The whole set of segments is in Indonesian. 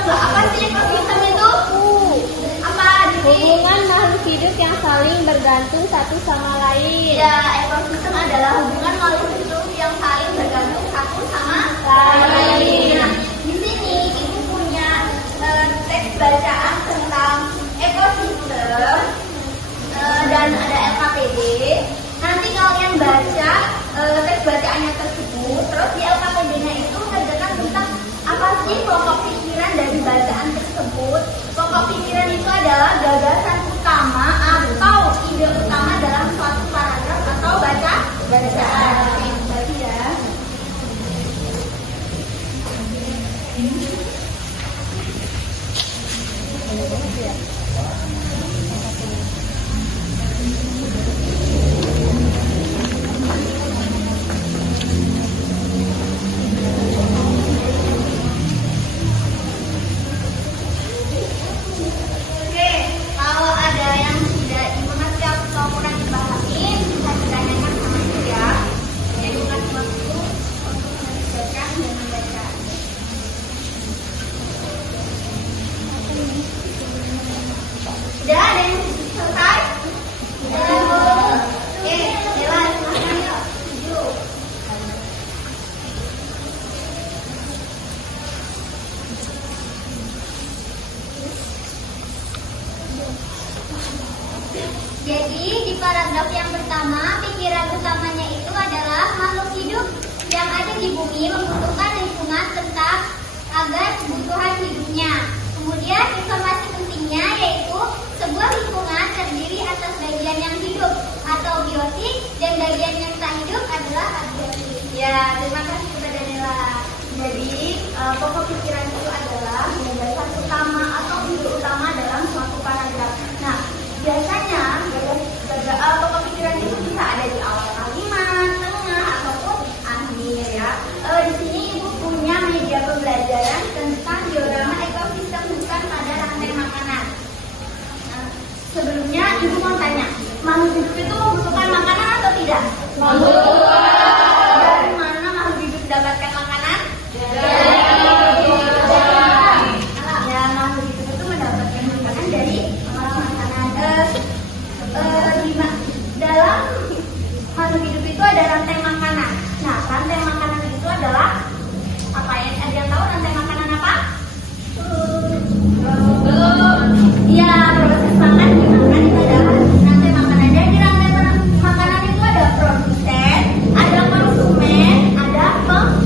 coba apa sih ekosistem itu? Apa? Hubungan makhluk hidup yang saling bergantung satu sama lain. Ya, ekosistem adalah hubungan makhluk hidup yang saling bergantung satu sama lain. Nah, di sini ibu punya teks bacaan tentang ekosistem dan ada LKPD. Nanti kalian baca teks bacaannya tersebut, terus di LKPD-nya itu mengajarkan tentang apa sih pokok pikiran dari bacaan tersebut. Pokok pikiran itu adalah gagasan utama atau ide utama dalam suatu paragraf atau bacaan. Berarti ya. Oke, kalau ada yang tidak dimengerti atau kurang dipahami, bisa ditanyakan sama ibu ya. Jadi kasih waktu untuk mengerjakan dan membaca. Sudah ada yang selesai? Sudah. Oke, Nila, silakan yuk. Tujuh. Jadi di paragraf yang pertama, pikiran utamanya itu adalah makhluk hidup yang ada di bumi membutuhkan lingkungan tetap agar kebutuhan hidupnya. Kemudian informasi pentingnya yaitu sebuah lingkungan terdiri atas bagian yang hidup atau biotik dan bagian yang tak hidup adalah abiotik. Ya, terima kasih kepada Nela. Jadi pokok pikiran itu adalah gagasan utama atau ide utama dalam suatu paragraf. Nah, biasanya pokok pikiran itu bisa ada di awal kalimat, tengah, ataupun akhir ya. Di sini ibu punya media pembelajaran tentang diagrama ekosistem bukan pada rantai makanan. Nah, sebelumnya ibu mau tanya, makhluk hidup itu membutuhkan makanan atau tidak? Membutuhkan. Dari mana makhluk hidup mendapatkan makanan? Ya, makhluk hidup itu mendapatkan makanan dari makanan. Dalam makhluk hidup itu ada rantai makanan. Nah, rantai makanan itu adalah apa ya? Ada yang tahu rantai makanan apa? Iya, proses makan dimakan itu adalah rantai makanan. Jadi rantai makanan itu ada produsen, ada konsumen, ada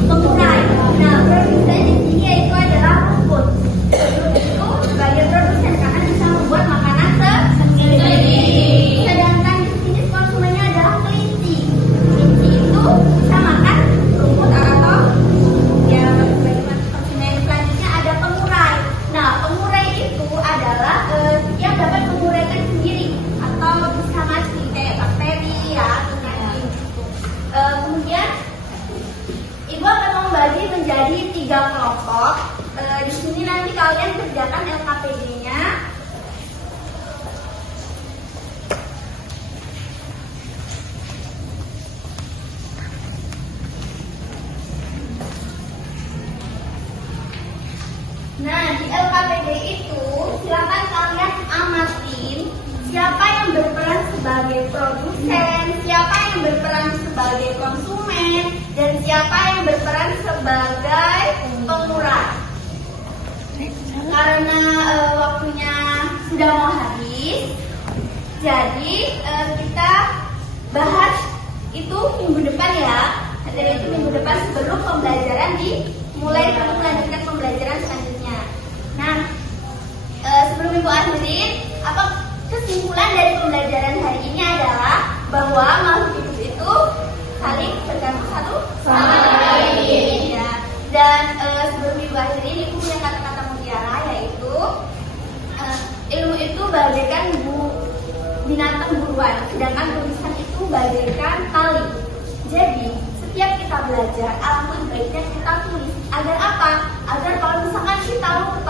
pengurai. Nah, produsen di sini yaitu adalah rumput. Rumput itu sebagai produsen karena bisa membuat makanan sendiri. Sedangkan jenis konsumennya adalah kelinci. Kelinci itu bisa makan rumput atau ya bagaimana konsumen. Selanjutnya ada pengurai. Nah, pengurai itu adalah yang dapat menguraikan sendiri atau bisa mati kayak bakteri ya. Kemudian ibu akan membagi menjadi 3 kelompok. Di sini nanti kalian kerjakan LKPD-nya. Nah, di LKPD itu silakan kalian amatin siapa yang berperan sebagai produsen, siapa yang berperan sebagai konsumen, dan siapa yang berperan sebagai pengurai. Karena waktunya sudah mau habis, jadi kita bahas itu minggu depan ya. Materi itu minggu depan sebelum pembelajaran dimulai untuk melanjutkan pembelajaran selanjutnya. Nah, sebelum ibu akhirin, apa kesimpulan dari pembelajaran hari ini adalah bahwa makhluk hidup itu saling bergantung satu sama lain. Ya. Dan sebelum ibu akhirin, ibu punya kata-kata mutiara yaitu ilmu itu bagaikan binatang buruan, sedangkan tulisan itu bagaikan tali. Jadi setiap kita belajar, alangkah baiknya kita tulis. Agar apa? Agar kalau misalkan kita tahu